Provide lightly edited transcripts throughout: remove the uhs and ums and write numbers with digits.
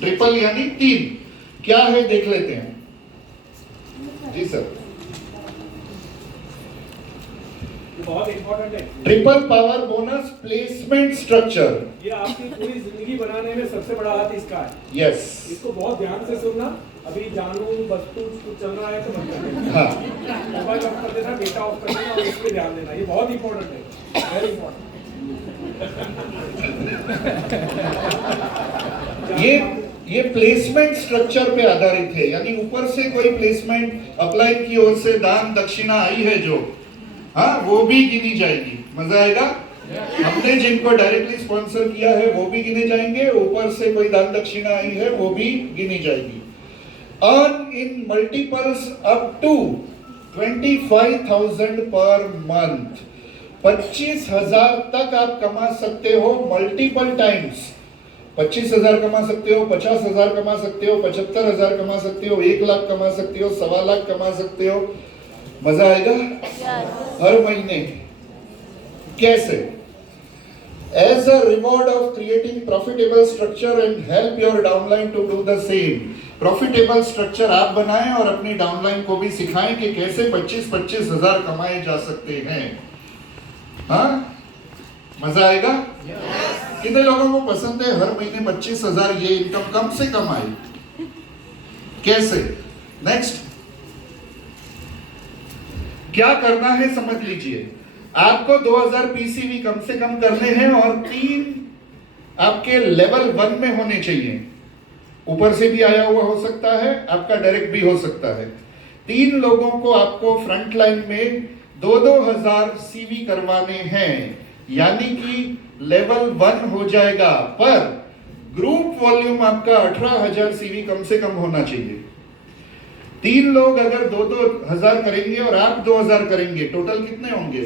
Triple यानी 3 क्या है देख लेते हैं। जी सर, बहुत इंपॉर्टेंट है। Triple power bonus placement structure, ये आपकी पूरी जिंदगी बनाने में सबसे बड़ा हाथ इसका है। यस। इसको बहुत ध्यान से सुनना। अभी जानू वस्तु कुछ चल रहा है तो मत करना। हाँ, मोबाइल ऑफ कर देना, डेटा ऑफ कर देना और इस पे ध्यान देना। ये बहुत इंपॉर्टेंट है, वेरी इंपॉर्टेंट। ये प्लेसमेंट स्ट्रक्चर पे आधारित है, यानी ऊपर से कोई प्लेसमेंट अप्लाई की ओर से दान दक्षिणा आई है जो, हाँ, वो भी गिनी जाएगी। मजा आएगा। हमने जिनको डायरेक्टली स्पॉन्सर किया है वो भी गिने जाएंगे, ऊपर से कोई दान दक्षिणा आई है वो भी गिनी जाएगी। Earn in multiples up to 25,000 per month, 25,000 तक आप कमा सकते हो मल्टीपल टाइम्स। 25,000 कमा सकते हो, 50,000 कमा सकते हो, 75,000 कमा सकते हो, 1 लाख कमा सकते हो, 1.25 लाख कमा सकते हो। मजा आएगा। हर महीने कैसे? As a reward of creating profitable structure and help your downline to do the same. Profitable structure आप बनाएं और अपनी डाउनलाइन को भी सिखाएं कि कैसे 25,000 कमाए जा सकते हैं। हाँ, मजा आएगा। कितने लोगों को पसंद है हर महीने 25,000 ये इनकम कम से कम आए? कैसे? नेक्स्ट, क्या करना है समझ लीजिए। आपको 2000 पीसीवी कम से कम करने हैं और 3 आपके लेवल 1 में होने चाहिए। ऊपर से भी आया हुआ हो सकता है, आपका डायरेक्ट भी हो सकता है। 3 लोगों को आपको फ्रंट लाइन में 2-2 सीवी करवाने हैं, यानी कि लेवल 1 हो जाएगा। पर ग्रुप वॉल्यूम आपका 18,000 सीवी कम से कम होना चाहिए। 3 लोग अगर 2-2 करेंगे और आप 2,000 करेंगे, टोटल कितने होंगे?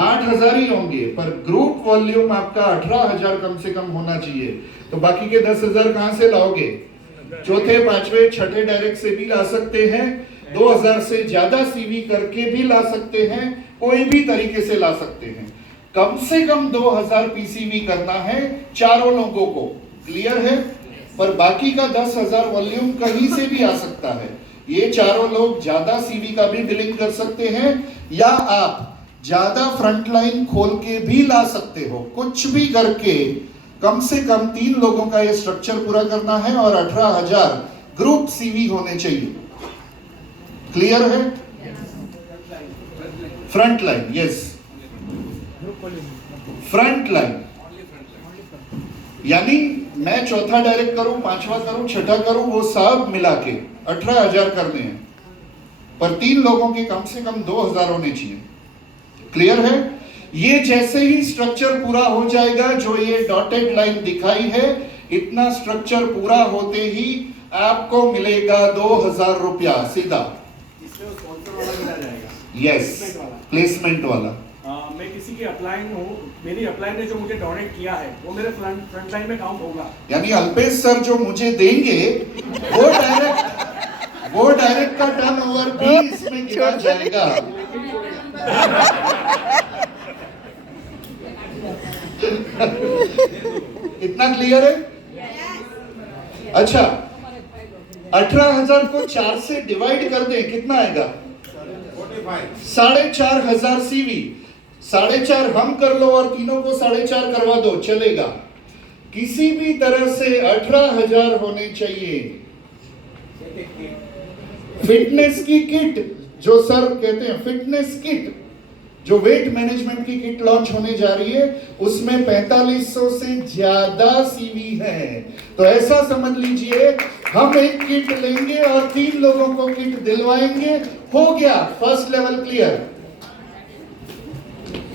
8,000 ही होंगे। पर ग्रुप वॉल्यूम आपका 18,000 कम से कम होना चाहिए। तो बाकी के 10,000 कहां से लाओगे? चौथे, पांचवे, छठे डायरेक्ट से भी ला सकते हैं, 2,000 से ज्यादा सीवी करके भी ला सकते हैं, कोई भी तरीके से ला सकते हैं। कम से कम 2,000 पीसीवी करना है चारों लोगों को। क्लियर है? पर बाकी का 10,000 वॉल्यूम कहीं से भी आ सकता है। ये चारों लोग ज्यादा सीवी का भी बिलिंग कर सकते हैं, या आप ज्यादा फ्रंट लाइन खोल के भी ला सकते हो। कुछ भी करके कम से कम 3 लोगों का ये स्ट्रक्चर पूरा करना है और 18,000 ग्रुप सीवी होने चाहिए। क्लियर है? Front line, yes, front line. यानी मैं चौथा डायरेक्ट करूं, पांचवा करूं, छठा करूं, वो सब मिला के 18,000 करने हैं। पर 3 लोगों के कम से कम 2,000 होने चाहिए। क्लियर है? ये जैसे ही स्ट्रक्चर पूरा हो जाएगा, जो ये डॉटेड लाइन दिखाई है, इतना स्ट्रक्चर पूरा होते ही आपको मिलेगा 2,000 रुपया सीधा। इसमें स्पॉन्सर वाला मिला जाएगा। यस, प्लेसमेंट वाला। मैं किसी की अपलाइन हूँ, मेरी अपलाइन ने जो मुझे डोनेट किया है वो मेरे फ्रंट लाइन में काउंट होगा। यानी अल्पेश सर जो मुझे देंगे वो डायरेक्ट का टर्नओवर भी इसमें गिना जाएगा। इतना क्लियर है? अच्छा, 18,000 को 4 से डिवाइड कर दें, कितना आएगा? 4,500 सीवी। 4.5 हम कर लो और तीनों को 4.5 करवा दो, चलेगा। किसी भी तरह से 18,000 होने चाहिए। फिटनेस की किट, जो सर कहते हैं फिटनेस किट, जो वेट मैनेजमेंट की किट लॉन्च होने जा रही है, उसमें 4500 से ज्यादा सीवी है। तो ऐसा समझ लीजिए, हम एक किट लेंगे और 3 लोगों को किट दिलवाएंगे, हो गया first level clear,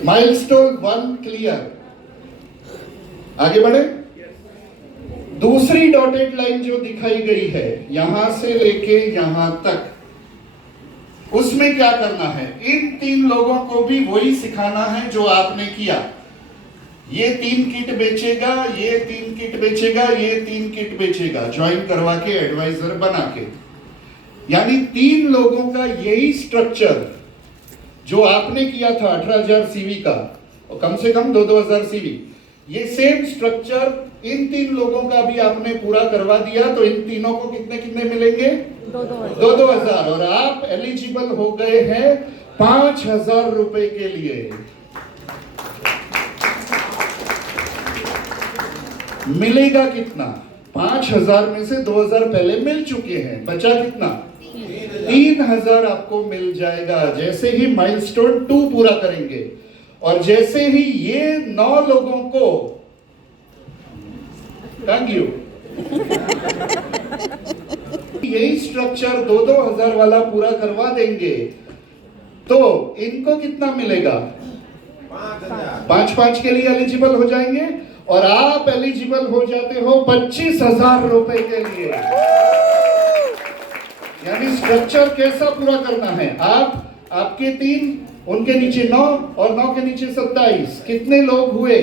milestone 1 clear. आगे बढ़े। दूसरी डॉटेड लाइन जो दिखाई गई है यहां से लेके यहां तक, उसमें क्या करना है? इन 3 लोगों को भी वही सिखाना है जो आपने किया। ये 3 किट बेचेगा, ये 3 किट बेचेगा, ये 3 किट बेचेगा, ज्वाइन करवा के एडवाइजर बना के। यानी 3 लोगों का यही स्ट्रक्चर जो आपने किया था 18,000 सीवी का, और कम से कम 2-2 हजार सीवी, ये सेम स्ट्रक्चर इन 3 लोगों का भी आपने पूरा करवा दिया, तो इन तीनों को कितने कितने मिलेंगे? 2,000। और आप एलिजिबल हो गए हैं 5,000 रुपए के लिए। मिलेगा कितना? 5,000 में से 2,000 पहले मिल चुके हैं, बचा कितना? 3,000 आपको मिल जाएगा जैसे ही माइलस्टोन 2 पूरा करेंगे। और जैसे ही ये 9 लोगों को थैंक यू यही स्ट्रक्चर 2,000 वाला पूरा करवा देंगे तो इनको कितना मिलेगा? 5,500 के लिए एलिजिबल हो जाएंगे। और आप एलिजिबल हो जाते हो 25,000 रुपए के लिए। यानी स्ट्रक्चर कैसा पूरा करना है? आप आपके 3, उनके नीचे 9 और 9 के नीचे 27, कितने लोग हुए?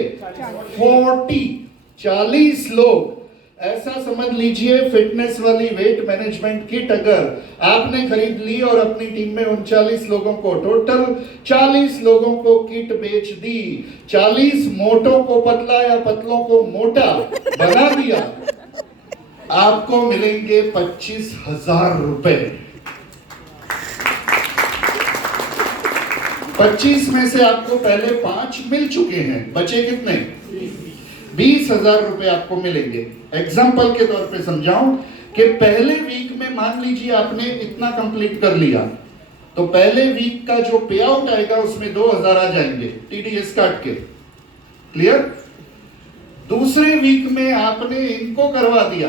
40 लोग। ऐसा समझ लीजिए फिटनेस वाली वेट मैनेजमेंट किट अगर आपने खरीद ली और अपनी टीम में 39 लोगों को, टोटल 40 लोगों को किट बेच दी, 40 मोटों को पतला या पतलों को मोटा बना दिया, आपको मिलेंगे 25,000 रुपए। 25 में से आपको पहले 5 मिल चुके हैं, बचे कितने? 20,000 रुपए आपको मिलेंगे। एग्जाम्पल के तौर पे समझाऊं कि पहले वीक में मान लीजिए आपने इतना कंप्लीट कर लिया, तो पहले वीक का जो पे आउट आएगा उसमें 2,000 आ जाएंगे टीडीएस काट के। क्लियर? दूसरे वीक में आपने इनको करवा दिया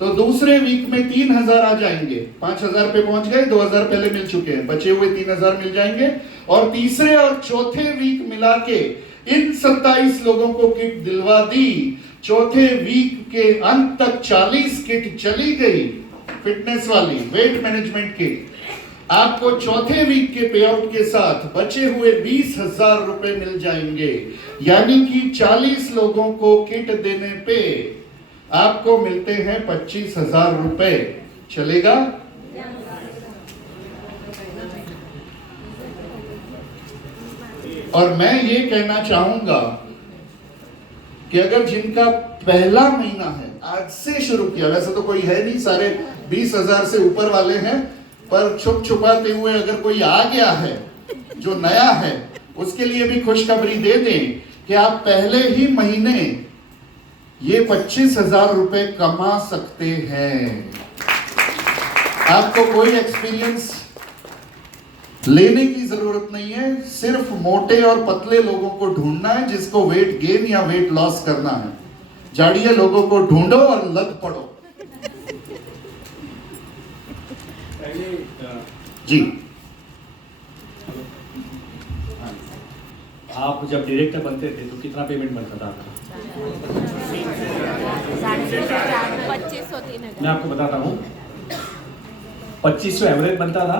तो दूसरे वीक में 3,000 आ जाएंगे। 5,000 पे पहुंच गए, 2,000 पहले मिल चुके हैं, बचे हुए 3,000 मिल जाएंगे। और तीसरे और चौथे वीक मिला के इन 27 लोगों को किट दिलवा दी। चौथे वीक के अंत तक 40 किट चली गई, फिटनेस वाली वेट मैनेजमेंट किट। आपको चौथे वीक के पे आउट के साथ बचे हुए 20,000 रुपए मिल जाएंगे। यानी कि 40 लोगों को किट देने पे आपको मिलते हैं 25,000 रुपए। चलेगा? और मैं ये कहना चाहूंगा कि अगर जिनका पहला महीना है, आज से शुरू किया, वैसे तो कोई है नहीं, सारे 20,000 से ऊपर वाले हैं, पर छुप छुपाते हुए अगर कोई आ गया है जो नया है, उसके लिए भी खुशखबरी दे दें कि आप पहले ही महीने ये 25,000 रुपए कमा सकते हैं। आपको कोई एक्सपीरियंस लेने की जरूरत नहीं है, सिर्फ मोटे और पतले लोगों को ढूंढना है जिसको वेट गेन या वेट लॉस करना है। जाड़िए लोगों को ढूंढो और लग पड़ो। जी, आप जब डायरेक्टर बनते थे तो कितना पेमेंट बनता था आपका? 25,000 मैं आपको बताता हूँ, 2500 एवरेज बनता था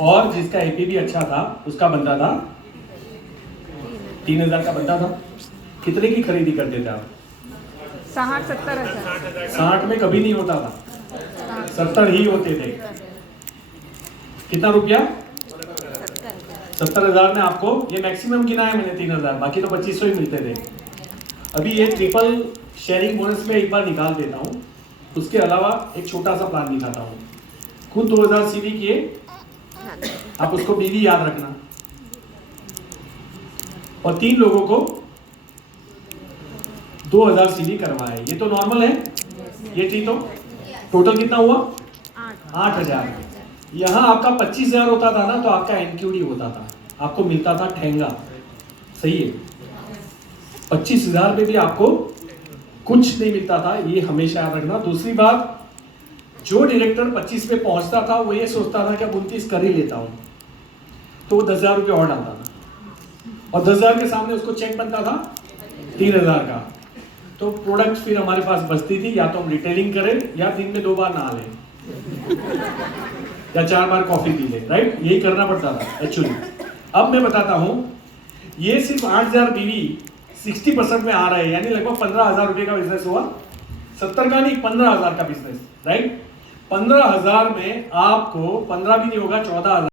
और जिसका एपी भी अच्छा था उसका बनता था 3,000 का बनता था। कितने की खरीदी करते थे आप? 60-70 हजार। 60 में कभी नहीं होता था, 70 ही होते थे। कितना रुपया? 70,000 में आपको ये मैक्सिमम गिना है मैंने 3,000, बाकी तो 2500 ही मिलते थे। अभी ये ट्रिपल शेयरिंग बोनस में एक बार निकाल देता हूँ, उसके अलावा एक छोटा सा प्लान दिखाता हूँ। खुद 2,000 सीवी किए, आप उसको बीवी याद रखना, और 3 लोगों को 2,000 सीवी करवाए। ये तो नॉर्मल है, ये ठीक। तो टोटल कितना हुआ? 8,000। यहाँ आपका 25,000 होता था ना, तो आपका एनक्यूडी होता था, आपको मिलता था ठेंगा। सही है? 25,000 में भी आपको कुछ नहीं मिलता था, ये हमेशा याद रखना। दूसरी बात, जो डायरेक्टर 25 पे पहुंचता था वो ये सोचता था कि अब 29 कर ही लेता हूँ, तो वो 10,000 रुपये और डालता था, और 10,000 के सामने उसको चेक बनता था 3,000 का। तो प्रोडक्ट फिर हमारे पास बचती थी, या तो हम रिटेलिंग करें या दिन में 2 बार नहा लें या 4 बार कॉफी पी लें। राइट? यही करना पड़ता था एक्चुअली। अब मैं बताता हूँ, ये सिर्फ 8,000 बीवी 60% में आ रहा है, यानी लगभग 15,000 रुपये का बिजनेस हुआ। 70 का नहीं, 15,000 का बिजनेस। राइट? 15,000 में आपको 15 भी नहीं होगा, 14,000